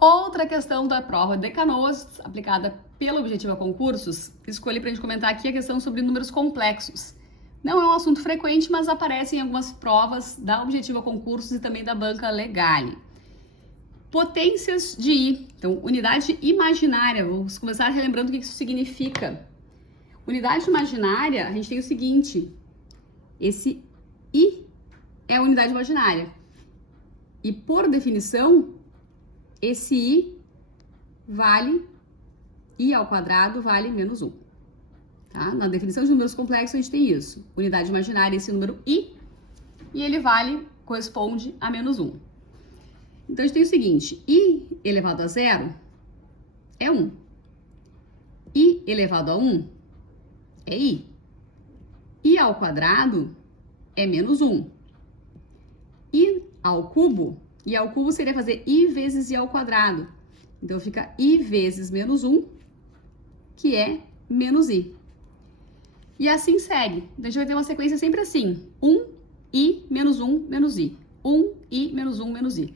Outra questão da prova de Canoas, aplicada pelo Objetivo a Concursos, escolhi para a gente comentar aqui a questão sobre números complexos. Não é um assunto frequente, mas aparece em algumas provas da Objetivo a Concursos e também da Banca Legale. Potências de I. Então, unidade imaginária. Vamos começar relembrando o que isso significa. Unidade imaginária, a gente tem o seguinte. Esse I é a unidade imaginária. E, por definição, esse I vale, I ao quadrado vale menos 1. Tá? Na definição de números complexos, a gente tem isso. Unidade imaginária, esse número I, e ele corresponde a menos 1. Então, a gente tem o seguinte, I elevado a 0 é 1. I elevado a 1 é I. I ao quadrado é menos 1. I ao cubo seria fazer I vezes I ao quadrado. Então, fica I vezes menos 1, que é menos I. E assim segue. Então, a gente vai ter uma sequência sempre assim. 1, I, menos 1, menos I. 1, I, menos 1, menos I.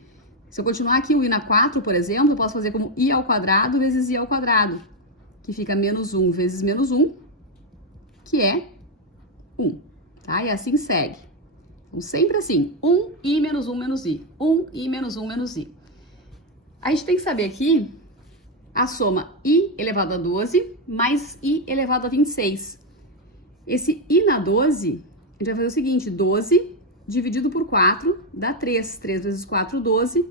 Se eu continuar aqui o I na 4, por exemplo, eu posso fazer como I ao quadrado vezes I ao quadrado, que fica menos 1 vezes menos 1, que é 1. Tá? E assim segue. Então, sempre assim, 1i menos 1 menos i, 1i menos 1 menos i. A gente tem que saber aqui a soma i elevado a 12 mais i elevado a 26. Esse i na 12, a gente vai fazer o seguinte, 12 dividido por 4 dá 3. 3 vezes 4, 12,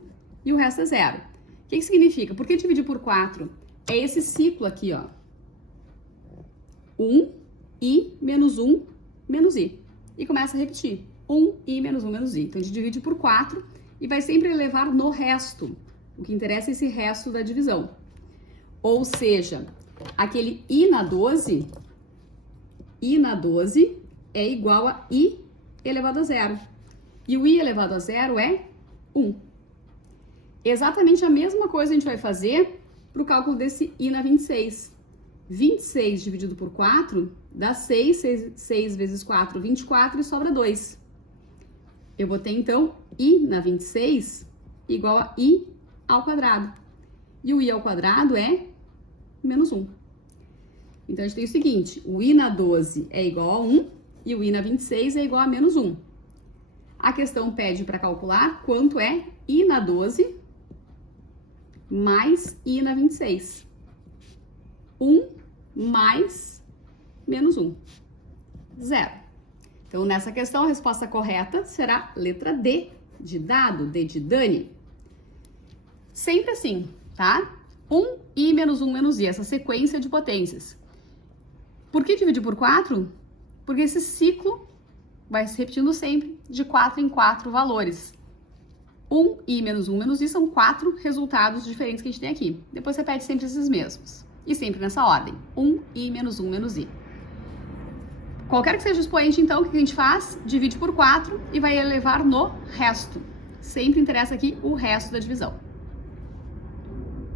e o resto é 0. O que significa? Por que dividir por 4? É esse ciclo aqui, ó. 1i menos 1 menos i. E começa a repetir. 1i menos 1 menos i. Então, a gente divide por 4 e vai sempre elevar no resto. O que interessa é esse resto da divisão. Ou seja, aquele i na 12 é igual a i elevado a 0. E o i elevado a 0 é 1. Exatamente a mesma coisa a gente vai fazer para o cálculo desse i na 26. 26 dividido por 4 dá 6. 6 vezes 4, 24 e sobra 2. Eu vou ter, então, i na 26 igual a i ao quadrado. E o i ao quadrado é menos 1. Então, a gente tem o seguinte, o i na 12 é igual a 1 e o i na 26 é igual a menos 1. A questão pede para calcular quanto é i na 12 mais i na 26. 1 mais menos 1. 0. Então, nessa questão, a resposta correta será letra D, de dado, D de Dani. Sempre assim, tá? 1i menos 1 menos i, essa sequência de potências. Por que dividir por 4? Porque esse ciclo vai se repetindo sempre de 4 em 4 valores. 1i menos 1 menos i são 4 resultados diferentes que a gente tem aqui. Depois repete sempre esses mesmos. E sempre nessa ordem. 1i menos 1 menos i. Qualquer que seja o expoente, então, o que a gente faz? Divide por 4 e vai elevar no resto. Sempre interessa aqui o resto da divisão.